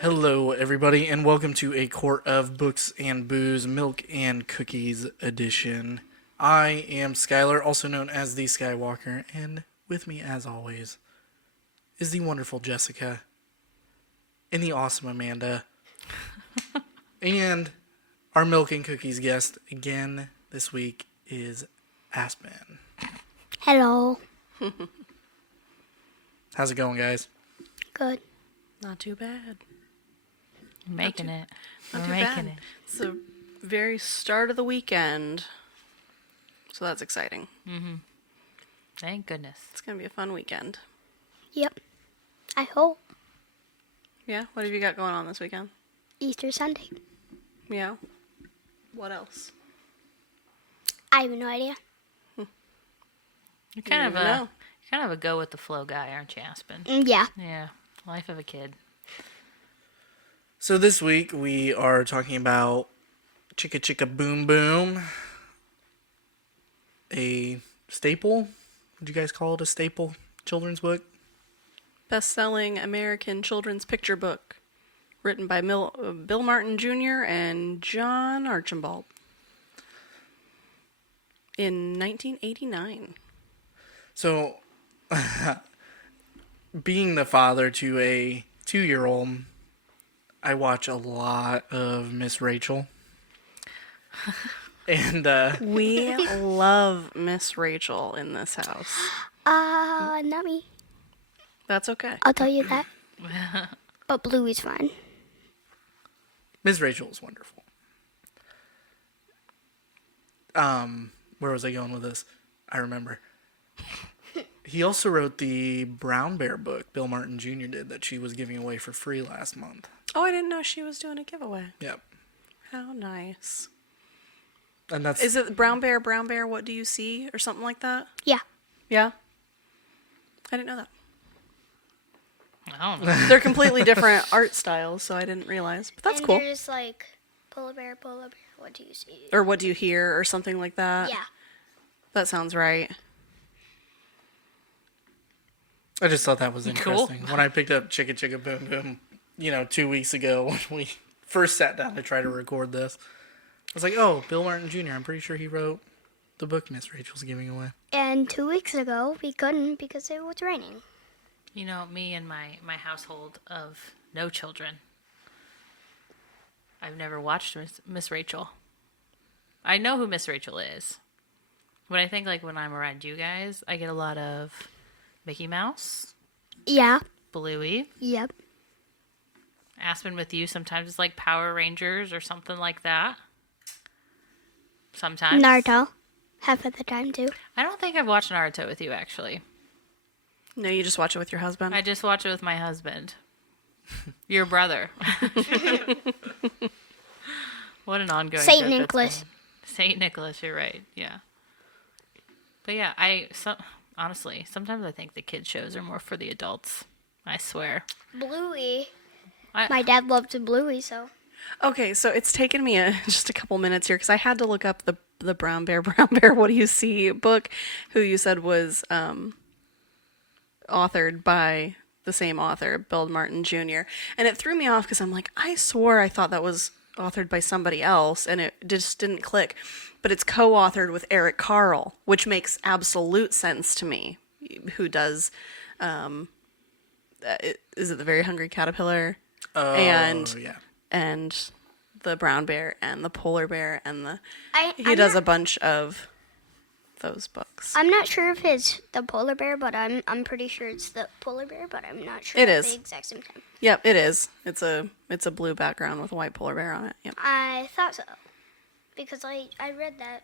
Hello, everybody, and welcome to A Quart of Books and Booze, Milk and Cookies edition. I am Skyler, also known as the Skywalker, and with me, as always, is the wonderful Jessica, and the awesome Amanda, and our Milk and Cookies guest again this week is Aspen. Hello. How's it going, guys? Good. Not too bad. We're making it. It's the very start of the weekend. So that's exciting. Mm-hmm. Thank goodness. It's going to be a fun weekend. Yep. I hope. Yeah? What have you got going on this weekend? Easter Sunday. Yeah? What else? I have no idea. You're kind of a go with the flow guy, aren't you, Aspen? Yeah. Yeah. Life of a kid. So this week we are talking about Chicka Chicka Boom Boom, a staple. Would you guys call it a staple children's book? Best-selling American children's picture book. Written by Bill Martin Jr. and John Archambault. In 1989. So, being the father to a 2-year-old, I watch a lot of Miss Rachel. And, We love Miss Rachel in this house. Not me. That's okay. I'll tell you that. But Bluey's fine. Miss Rachel is wonderful. Where was I going with this? I remember. He also wrote the Brown Bear book Bill Martin Jr. did that she was giving away for free last month. Oh, I didn't know she was doing a giveaway. Yep. How nice. And that's... Is it Brown Bear, what do you see? Or something like that? Yeah. Yeah? I didn't know that. I don't know. They're completely different art styles, so I didn't realize. But that's and cool. There's like, polar bear, what do you see? Or what do you hear, or something like that. Yeah. That sounds right. I just thought that was Cool. interesting. When I picked up Chicka Chicka Boom Boom, 2 weeks ago when we first sat down to try to record this, I was like, oh, Bill Martin Jr., I'm pretty sure he wrote the book Miss Rachel's giving away. And 2 weeks ago, we couldn't because it was raining. You know, me and my household of no children, I've never watched Miss Rachel. I know who Miss Rachel is. But I think, like, when I'm around you guys, I get a lot of Mickey Mouse, Yeah. Bluey, Yep. Aspen with you. Sometimes it's like Power Rangers or something like that. Sometimes. Naruto. Half of the time, too. I don't think I've watched Naruto with you, actually. No, you just watch it with your husband? I just watch it with my husband. Your brother. What an ongoing Saint joke that's Nicholas. been. Saint Nicholas, you're right. Yeah. But yeah, honestly, sometimes I think the kids shows are more for the adults. I swear. Bluey. My My dad loved Bluey, so. Okay, so it's taken me just a couple minutes here, because I had to look up the Brown Bear, What Do You See book, who you said was authored by the same author, Bill Martin Jr. And it threw me off, because I'm like, I swore I thought that was authored by somebody else, and it just didn't click. But it's co-authored with Eric Carle, which makes absolute sense to me, who does, is it The Very Hungry Caterpillar? Oh, and yeah. And the brown bear and the polar bear and he I'm does not- a bunch of those books. I'm not sure if it's the polar bear, but I'm pretty sure it's the polar bear, but I'm not sure It at is. the exact same time. Yep, it is. It's a blue background with a white polar bear on it. Yep. I thought so. Because I read that.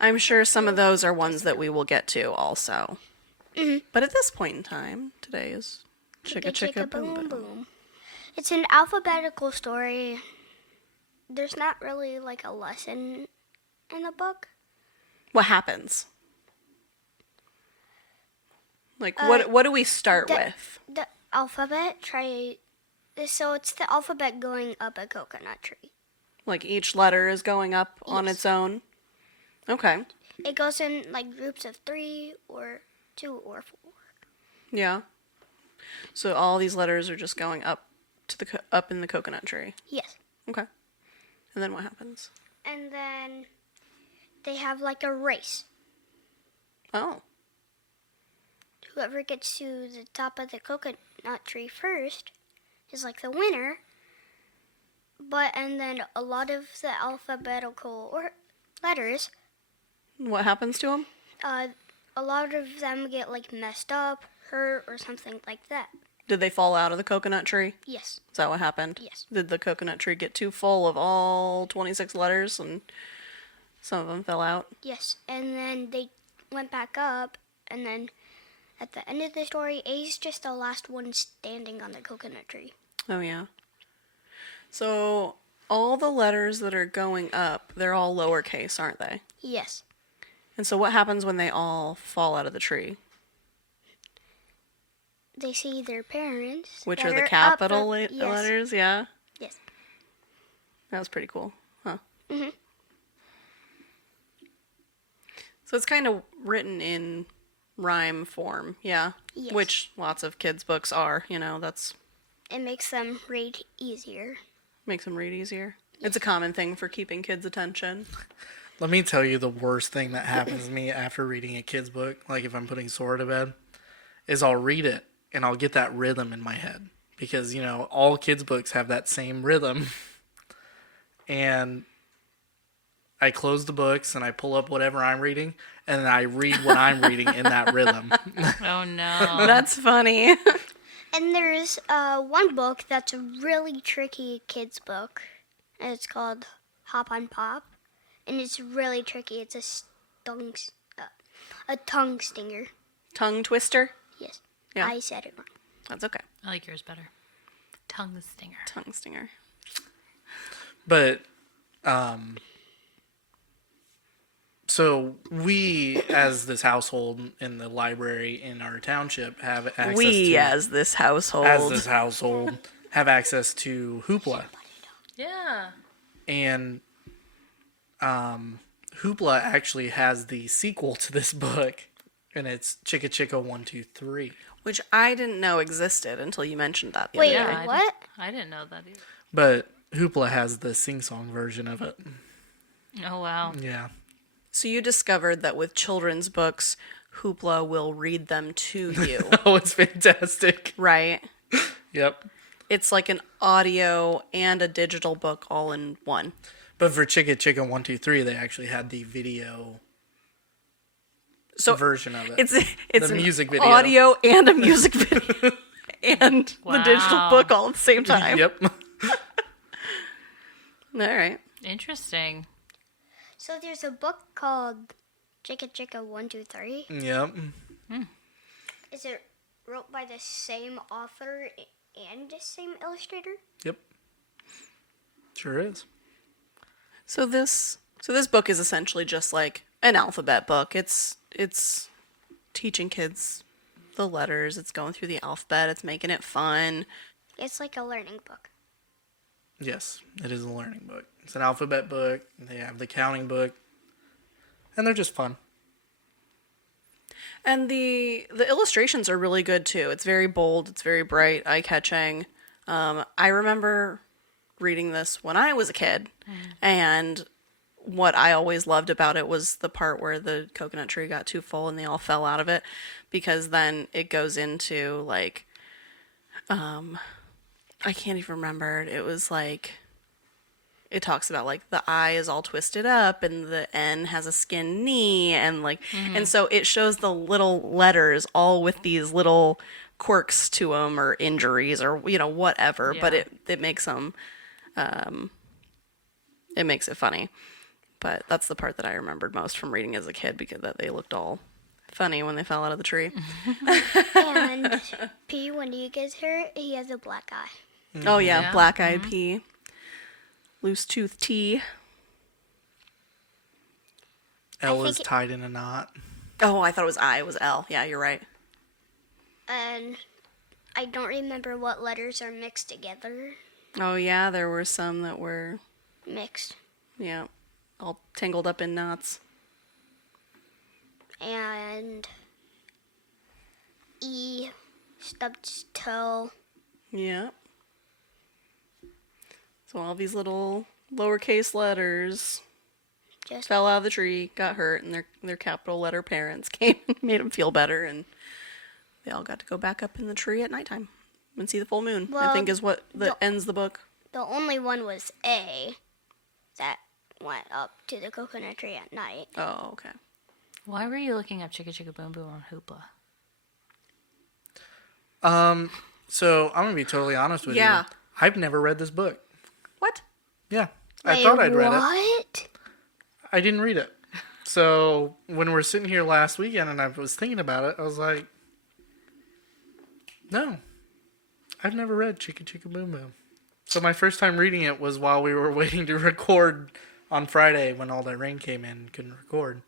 I'm sure some of those are ones that we will get to also. Mm-hmm. But at this point in time, today is Chicka Chicka Boom Boom. It's an alphabetical story. There's not really like a lesson in the book. What happens? Like, what do we start with? The alphabet, so it's the alphabet going up a coconut tree. Like, each letter is going up on Yes. its own? Okay. It goes in like groups of 3 or 2 or 4. Yeah. So all these letters are just going up to the up in the coconut tree. Yes. Okay. And then what happens? And then they have like a race. Oh. Whoever gets to the top of the coconut tree first is like the winner. And then a lot of the alphabetical letters, What happens to them? a lot of them get like messed up, hurt, or something like that. Did they fall out of the coconut tree? Yes. Is that what happened? Yes. Did the coconut tree get too full of all 26 letters and some of them fell out? Yes. And then they went back up, and then at the end of the story, A's just the last one standing on the coconut tree. Oh, yeah. So all the letters that are going up, they're all lowercase, aren't they? Yes. And so what happens when they all fall out of the tree? They see their parents. Which that are the up capital yes. letters, yeah? Yes. That was pretty cool, huh? Mhm. So it's kind of written in rhyme form, yeah? Yes. Which lots of kids' books are, that's It makes them read easier. makes them read easier. It's a common thing for keeping kids' attention. Let me tell you the worst thing that happens to me after reading a kid's book, like if I'm putting Sora to bed, is I'll read it and I'll get that rhythm in my head. Because, all kids' books have that same rhythm. And I close the books and I pull up whatever I'm reading and then I read what I'm reading in that rhythm. Oh no. That's funny. And there's one book that's a really tricky kids book. And it's called Hop on Pop. And it's really tricky. It's a tongue stinger. Tongue twister? Yes. Yeah. I said it wrong. That's okay. I like yours better. Tongue stinger. Tongue stinger. But, so we, as this household in the library in our township, have access As this household. have access to Hoopla. Yeah. And Hoopla actually has the sequel to this book, and it's Chicka Chicka 1, 2, 3. Which I didn't know existed until you mentioned that the Wait, other day. Yeah, what? I didn't know that either. But Hoopla has the sing-song version of it. Oh wow. Yeah. So you discovered that with children's books, Hoopla will read them to you, Oh, it's fantastic. right? Yep. It's like an audio and a digital book all in one. But for Chicka Chicka 1, 2, 3, they actually had the video version of it. It's The an music video. audio and a music video and the digital Wow. book all at the same time. Yep. All right. Interesting. So there's a book called Chicka Chicka 1, 2, 3. Yep. Is it wrote by the same author and the same illustrator? Yep. Sure is. So this book is essentially just like an alphabet book. It's teaching kids the letters. It's going through the alphabet. It's making it fun. It's like a learning book. Yes, it is a learning book. It's an alphabet book. They have the counting book. And they're just fun. And the illustrations are really good too. It's very bold. It's very bright, eye-catching. I remember reading this when I was a kid, and what I always loved about it was the part where the coconut tree got too full and they all fell out of it, because then it goes into like, I can't even remember. It was like, it talks about like the I is all twisted up and the N has a skin knee and like, and so it shows the little letters all with these little quirks to them or injuries or, whatever, but Yeah. it makes them, it makes it funny. But that's the part that I remembered most from reading as a kid, because that they looked all funny when they fell out of the tree. And P, when he gets hurt, he has a black eye. Oh yeah, Yeah. black-eyed pea. Loose tooth T. L think is tied in a knot. Oh, I thought it was I. It was L. Yeah, you're right. And I don't remember what letters are mixed together. Oh yeah, there were some that were, Mixed. yeah, all tangled up in knots. And E, stubbed toe. Yeah. So all these little lowercase letters Just fell out of the tree, got hurt, and their capital letter parents came and made them feel better, and they all got to go back up in the tree at nighttime and see the full moon. I Well, think is what ends the book. the only one was A that went up to the coconut tree at night. Oh, okay. Why were you looking up Chicka Chicka Boom Boom on Hoopla? So I'm gonna be totally honest with you. I've never read this book. What? Yeah, I Wait, thought I'd read it. What? I didn't read it. So when we're sitting here last weekend and I was thinking about it, I was like, no, I've never read Chicka Chicka Boom Boom. So my first time reading it was while we were waiting to record on Friday when all that rain came in and couldn't record.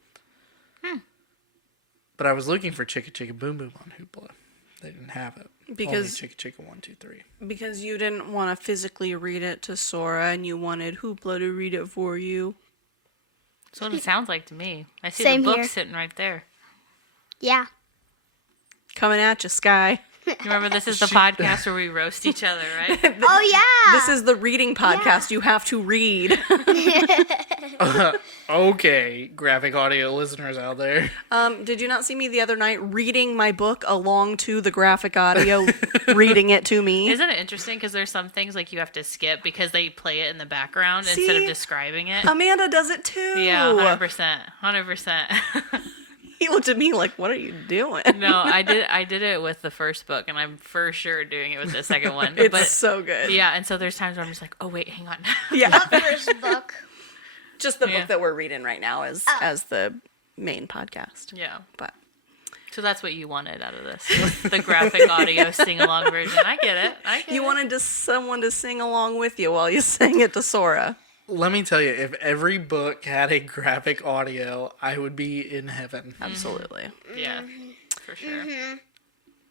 But I was looking for Chicka Chicka Boom Boom on Hoopla. They didn't have it. Because Only Chicka Chicka 1, 2, 3. Because you didn't want to physically read it to Sora, and you wanted Hoopla to read it for you. That's what it sounds like to me. I see Same the book here. sitting right there. Yeah. Coming at you, Sky. You remember this is the podcast where we roast each other, right? Oh yeah. This is the reading podcast. You have to read. Okay, graphic audio listeners out there. Did you not see me the other night reading my book along to the graphic audio, reading it to me? Isn't it interesting? Because there's some things like you have to skip because they play it in the background instead of See? describing it. Amanda does it too. Yeah, 100%. 100%. He looked at me like, "What are you doing?" No, I did it with the first book, and I'm for sure doing it with the second one. It's but so good. yeah, and so there's times where I'm just like, oh wait, hang on. Yeah. The first book. Just the Yeah. book that we're reading right now as the main podcast. Yeah. But So that's what you wanted out of this. The graphic audio sing-along version. I get it. you wanted someone to sing along with you while you sang it to Sora. Let me tell you, if every book had a graphic audio, I would be in heaven. Absolutely. Yeah, for sure.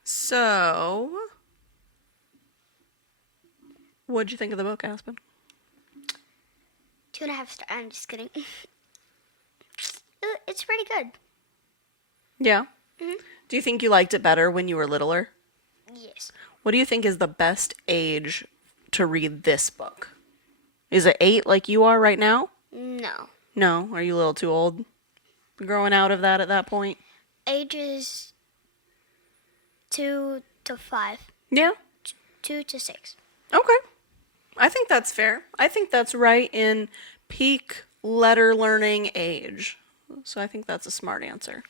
So, what'd you think of the book, Aspen? 2.5 stars. I'm just kidding. It's pretty good. Yeah. Do you think you liked it better when you were littler? Yes. What do you think is the best age to read this book? Is it 8 like you are right now? No. No. Are you a little too old? Growing out of that at that point? Ages 2 to 5. Yeah. 2 to 6. Okay. I think that's fair. I think that's right in peak letter learning age. So I think that's a smart answer.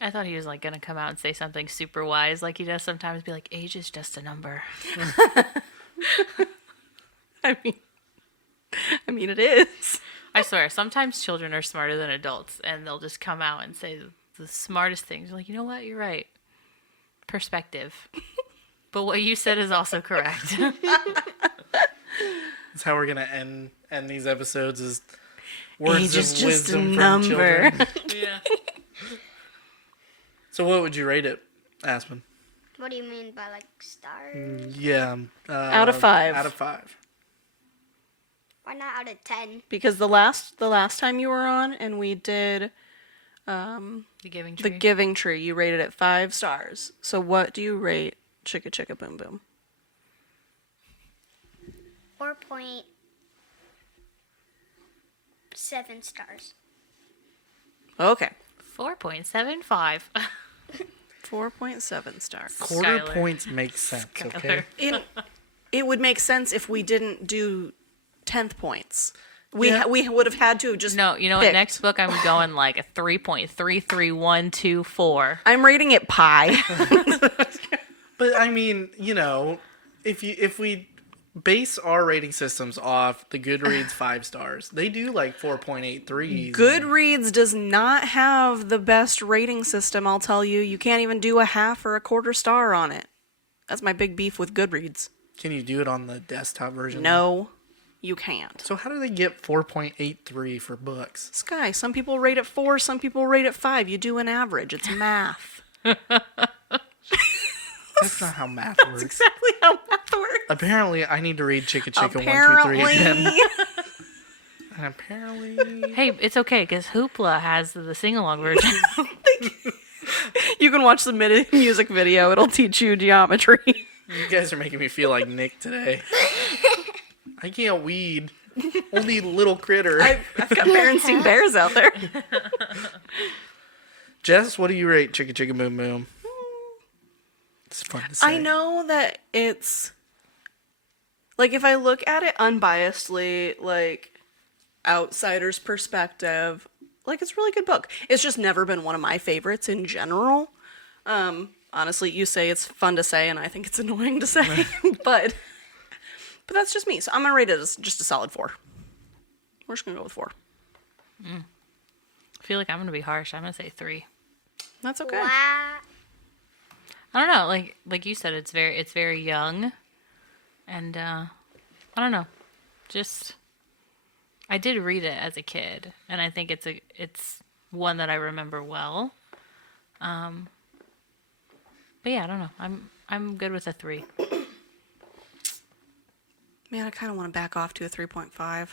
I thought he was like gonna come out and say something super wise, like he does sometimes. Be like, age is just a number. I mean, it is. I swear, sometimes children are smarter than adults, and they'll just come out and say the smartest things. You're like, you know what? You're right. Perspective. But what you said is also correct. That's how we're gonna end these episodes. Is words Age is of just a wisdom from number. children. Yeah. So what would you rate it, Aspen? What do you mean by like stars? Yeah. Out of 5. Out of 5. Why not out of 10? Because the last time you were on and we did The Giving Tree. The Giving Tree, you rated it 5 stars. So what do you rate Chicka Chicka Boom Boom? 4.7 stars. Okay. 4.75. 4.7 stars. Quarter Skyler. points make sense, okay? It would make sense if we didn't do 10th points. We Yeah. we would have had to have just No, you know what? picked. Next book, I'm going like a 3.33124. I'm rating it pi. But I mean, you know, if we base our rating systems off the Goodreads 5 stars, they do like 4.83s. Goodreads does not have the best rating system, I'll tell you. You can't even do a half or a quarter star on it. That's my big beef with Goodreads. Can you do it on the desktop version? No, you can't. So how do they get 4.83 for books? Sky, some people rate it 4, some people rate it 5. You do an average. It's math. That's not how math works. Exactly how math works. Apparently, I need to read Chicka Chicka 1, 2, 3 Apparently. again. And apparently... Hey, it's okay because Hoopla has the sing-along version. You can watch the music video. It'll teach you geometry. You guys are making me feel like Nick today. I can't weed. Only little critter. I've got Berenstain Bears out there. Jess, what do you rate Chicka Chicka Boom Boom? It's fun to say. I know that it's like if I look at it unbiasedly, like outsider's perspective, like it's a really good book. It's just never been one of my favorites in general. Honestly, you say it's fun to say, and I think it's annoying to say, but that's just me. So I'm gonna rate it as just a solid 4. We're just gonna go with 4. I feel like I'm gonna be harsh. I'm gonna say 3. That's okay. Wow. I don't know. Like you said, it's very young, and I don't know. Just I did read it as a kid, and I think it's one that I remember well. But yeah, I don't know. I'm good with a 3. Man, I kind of want to back off to a 3.5.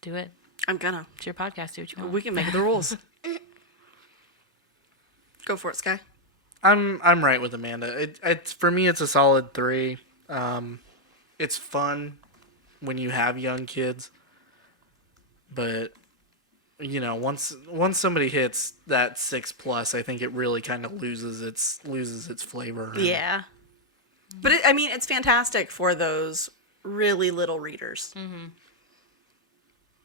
Do it. I'm gonna. It's your podcast. Do what you want. We can make the rules. Go for it, Sky. I'm right with Amanda. It's for me, it's a solid 3. It's fun when you have young kids, but you know, once somebody hits that 6+, I think it really kind of loses its flavor. Yeah. But I mean, it's fantastic for those really little readers.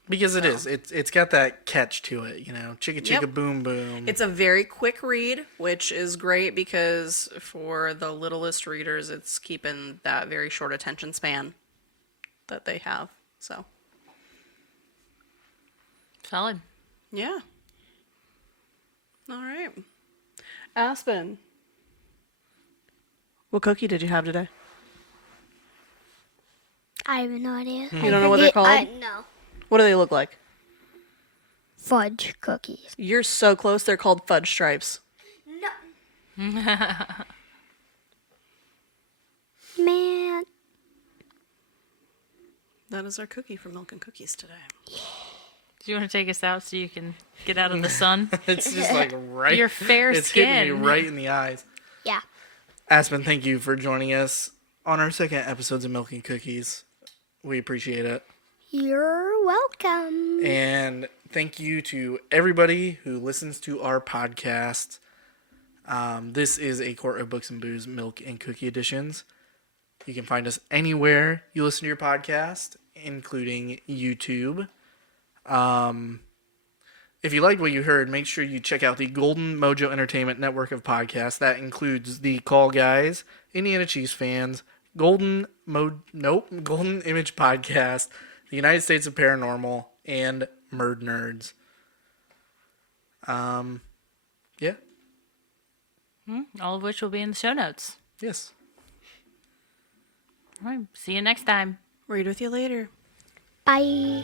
Because it is. It's got that catch to it, you know. Chicka Chicka Yep. Boom Boom. It's a very quick read, which is great because for the littlest readers, it's keeping that very short attention span that they have. So, Solid. yeah. All right. Aspen, what cookie did you have today? I have no idea. You don't know what they're called? No. What do they look like? Fudge cookies. You're so close. They're called fudge stripes. No. Man. That is our cookie for Milk and Cookies today. Do you want to take us out so you can get out of the sun? It's just like right. Your fair it's skin. hitting me right in the eyes. Yeah. Aspen, thank you for joining us on our second episodes of Milk and Cookies. We appreciate it. You're welcome. And thank you to everybody who listens to our podcast. This is a Court of Books and Booze Milk and Cookie editions. You can find us anywhere you listen to your podcast, including YouTube. If you liked what you heard, make sure you check out the Golden Mojo Entertainment network of podcasts. That includes the Call Guys, Indiana Chiefs Fans, Golden Image Podcast, the United States of Paranormal, and MurdNerds. Yeah. All of which will be in the show notes. Yes. All right. See you next time. Read with you later. Bye.